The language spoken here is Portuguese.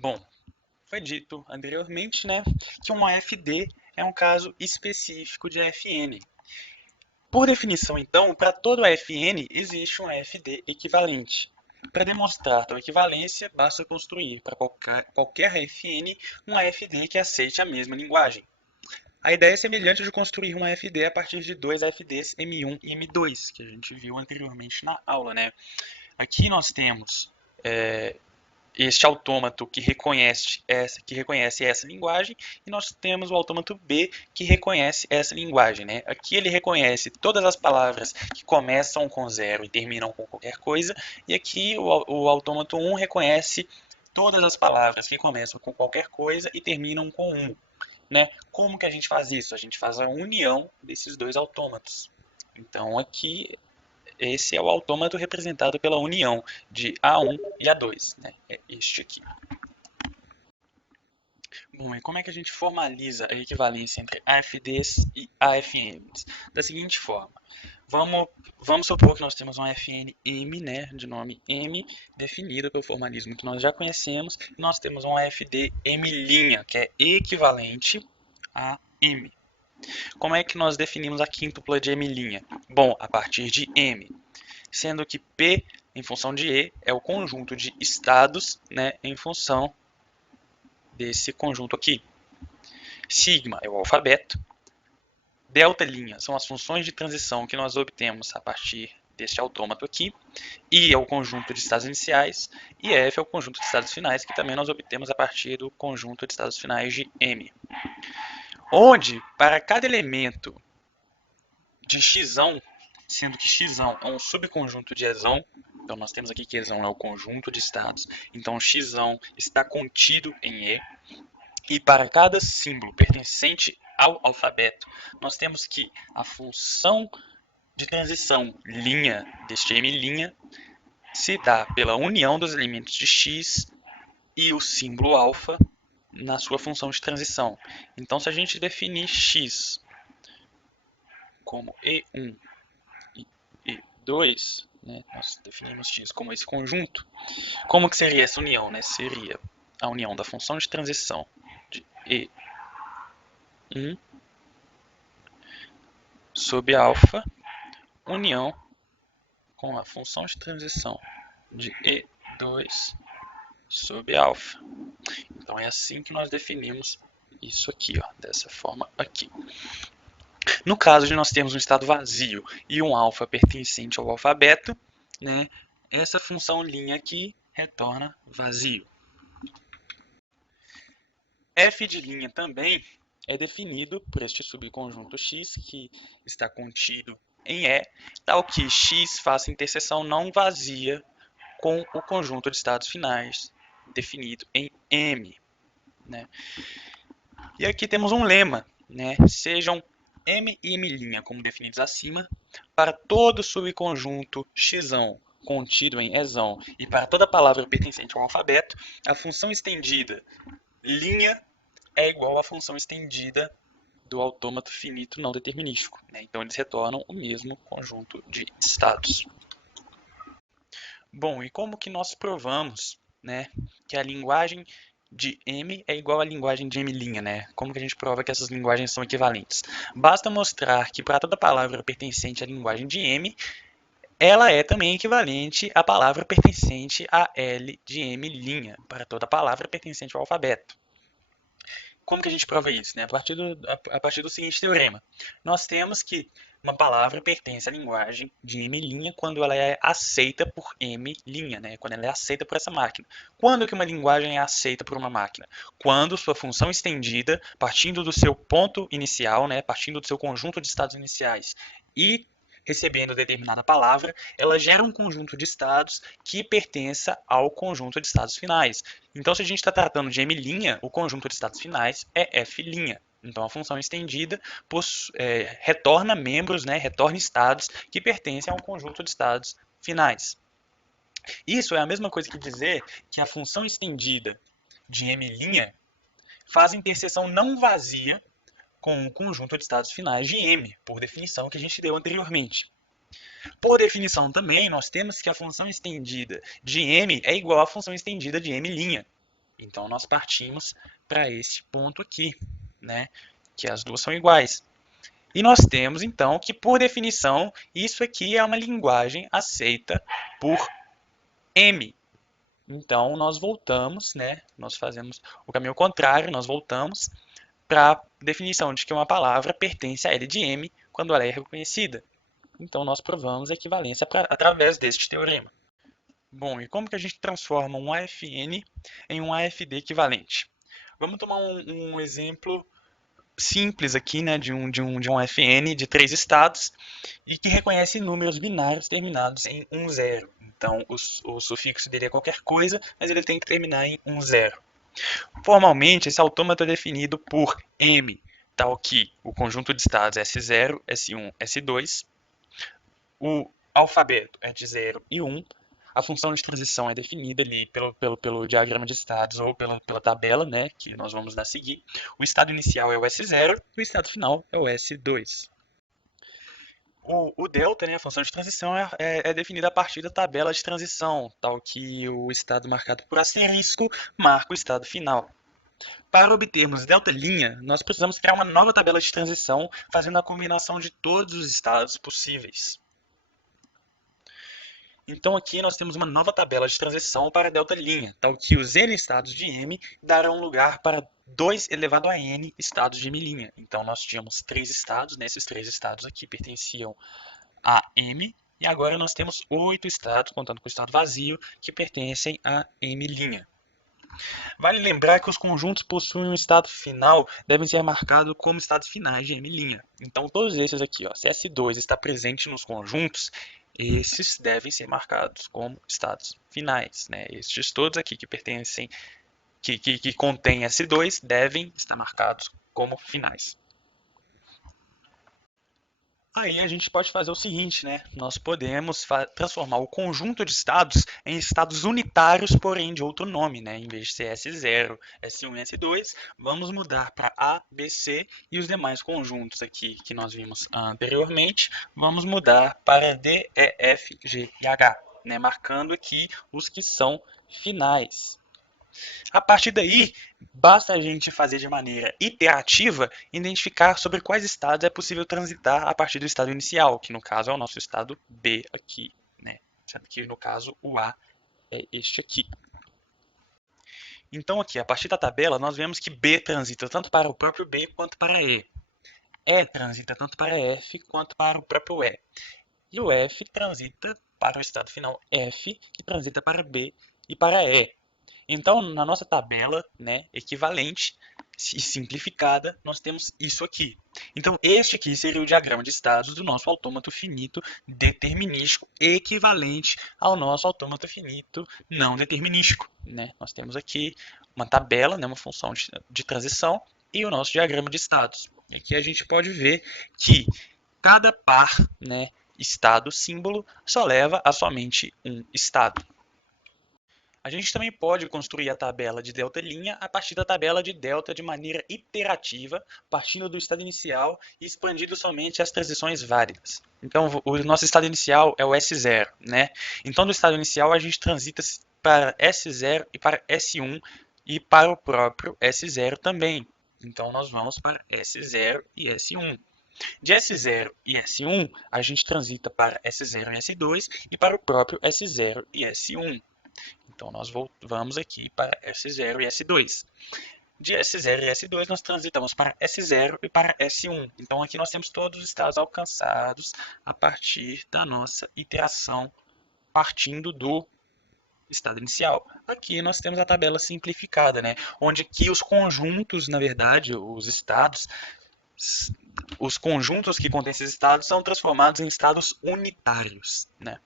Bom, foi dito anteriormente, né, que um AFD é um caso específico de AFN. Por definição, então, para todo AFN existe um AFD equivalente. Para demonstrar tal equivalência, basta construir para qualquer AFN um AFD que aceite a mesma linguagem. A ideia é semelhante de construir um AFD a partir de dois AFDs M1 e M2, que a gente viu anteriormente na aula, né? Aqui nós temos este autômato que reconhece essa linguagem, e nós temos o autômato B que reconhece essa linguagem, né? Aqui ele reconhece todas as palavras que começam com zero e terminam com qualquer coisa, e aqui o autômato 1 reconhece todas as palavras que começam com qualquer coisa e terminam com 1. Né? Como que a gente faz isso? A gente faz a união desses dois autômatos. Então aqui esse é o autômato representado pela união de A1 e A2, né? É este aqui. Bom, e como é que a gente formaliza a equivalência entre AFDs e AFNs? Da seguinte forma, vamos supor que nós temos um AFN M, né, de nome M, definido pelo formalismo que nós já conhecemos, e nós temos um AFD M', que é equivalente a M. Como é que nós definimos a quíntupla de M'? Bom, a partir de M, sendo que P, em função de E, é o conjunto de estados, né, em função desse conjunto aqui. Sigma é o alfabeto. Delta' são as funções de transição que nós obtemos a partir deste autômato aqui. I é o conjunto de estados iniciais. E F é o conjunto de estados finais, que também nós obtemos a partir do conjunto de estados finais de M. Onde, para cada elemento de x, sendo que x é um subconjunto de E, então nós temos aqui que E é o conjunto de estados, então x está contido em E, e para cada símbolo pertencente ao alfabeto, nós temos que a função de transição linha deste M' se dá pela união dos elementos de x e o símbolo alfa na sua função de transição. Então, se a gente definir x como E1 e E2, né, nós definimos x como esse conjunto, como que seria essa união? Né? Seria a união da função de transição de E1 sob alfa, união com a função de transição de E2 sob alfa. Então é assim que nós definimos isso aqui, ó, dessa forma aqui. No caso de nós termos um estado vazio e um alfa pertencente ao alfabeto, né, essa função linha aqui retorna vazio. F de linha também é definido por este subconjunto X, que está contido em E, tal que X faça interseção não vazia com o conjunto de estados finais definido em M. Né? E aqui temos um lema, né? Sejam M e M', como definidos acima, para todo subconjunto X contido em E e para toda palavra pertencente ao alfabeto, a função estendida linha é igual à função estendida do autômato finito não determinístico. Né? Então eles retornam o mesmo conjunto de estados. Bom, e como que nós provamos, né, que a linguagem de M é igual à linguagem de M', né? Como que a gente prova que essas linguagens são equivalentes? Basta mostrar que para toda palavra pertencente à linguagem de M, ela é também equivalente à palavra pertencente a L de M', para toda palavra pertencente ao alfabeto. Como que a gente prova isso? Né? A partir do seguinte teorema. Nós temos que uma palavra pertence à linguagem de M' quando ela é aceita por M', né? Quando ela é aceita por essa máquina. Quando que uma linguagem é aceita por uma máquina? Quando sua função estendida, partindo do seu ponto inicial, né? Partindo do seu conjunto de estados iniciais e recebendo determinada palavra, ela gera um conjunto de estados que pertença ao conjunto de estados finais. Então, se a gente está tratando de M', o conjunto de estados finais é F'. Então, a função estendida retorna membros, né, retorna estados que pertencem ao conjunto de estados finais. Isso é a mesma coisa que dizer que a função estendida de M' faz interseção não vazia com o conjunto de estados finais de M, por definição que a gente deu anteriormente. Por definição também, nós temos que a função estendida de M é igual à função estendida de M'. Então, nós partimos para esse ponto aqui, né? Que as duas são iguais. E nós temos, então, que, por definição, isso aqui é uma linguagem aceita por M. Então, nós voltamos, né? Nós fazemos o caminho contrário, nós voltamos para a definição de que uma palavra pertence a L de M quando ela é reconhecida. Então, nós provamos a equivalência através deste teorema. Bom, e como que a gente transforma um AFN em um AFD equivalente? Vamos tomar um exemplo simples aqui, né, de um AFN de 3 estados e que reconhece números binários terminados em 1, 0. Então, o sufixo dele é qualquer coisa, mas ele tem que terminar em 1, 0. Formalmente, esse autômato é definido por M, tal que o conjunto de estados é S0, S1, S2, o alfabeto é de 0 e 1, a função de transição é definida ali pelo diagrama de estados ou pela tabela, né, que nós vamos dar a seguir. O estado inicial é o S0 e o estado final é o S2. O delta, né, a função de transição, é definida a partir da tabela de transição, tal que o estado marcado por asterisco marca o estado final. Para obtermos delta', nós precisamos criar uma nova tabela de transição, fazendo a combinação de todos os estados possíveis. Então aqui nós temos uma nova tabela de transição para delta', tal que os n estados de M darão lugar para 2 elevado a n estados de M'. Então nós tínhamos 3 estados, né? Esses 3 estados aqui pertenciam a M, e agora nós temos 8 estados, contando com o estado vazio, que pertencem a M'. Vale lembrar que os conjuntos possuem um estado final, devem ser marcados como estados finais de M'. Então todos esses aqui, ó, se S2 está presente nos conjuntos, esses devem ser marcados como estados finais, né? Estes todos aqui que pertencem, que contêm S2, devem estar marcados como finais. Aí a gente pode fazer o seguinte, né? Nós podemos transformar o conjunto de estados em estados unitários, porém de outro nome, né? Em vez de ser S0, S1 e S2, vamos mudar para A, B, C e os demais conjuntos aqui que nós vimos anteriormente, vamos mudar para D, E, F, G e H, né? Marcando aqui os que são finais. A partir daí, basta a gente fazer de maneira iterativa, identificar sobre quais estados é possível transitar a partir do estado inicial, que no caso é o nosso estado B aqui, né? Sendo que no caso o A é este aqui. Então aqui, a partir da tabela, nós vemos que B transita tanto para o próprio B quanto para E. E transita tanto para F quanto para o próprio E. E o F transita para o estado final F, que transita para B e para E. Então, na nossa tabela, né, equivalente e simplificada, nós temos isso aqui. Então, este aqui seria o diagrama de estados do nosso autômato finito determinístico, equivalente ao nosso autômato finito não determinístico, né? Nós temos aqui uma tabela, né, uma função de transição e o nosso diagrama de estados. Aqui a gente pode ver que cada par, né, estado símbolo só leva a somente um estado. A gente também pode construir a tabela de delta' a partir da tabela de delta de maneira iterativa, partindo do estado inicial e expandindo somente as transições válidas. Então, o nosso estado inicial é o S0, né? Então, do estado inicial, a gente transita para S0 e para S1 e para o próprio S0 também. Então, nós vamos para S0 e S1. De S0 e S1, a gente transita para S0 e S2 e para o próprio S0 e S1. Então, nós vamos aqui para S0 e S2. De S0 e S2, nós transitamos para S0 e para S1. Então, aqui nós temos todos os estados alcançados a partir da nossa iteração, partindo do estado inicial. Aqui nós temos a tabela simplificada, né? Onde aqui os conjuntos, na verdade, os conjuntos que contêm esses estados são transformados em estados unitários, né?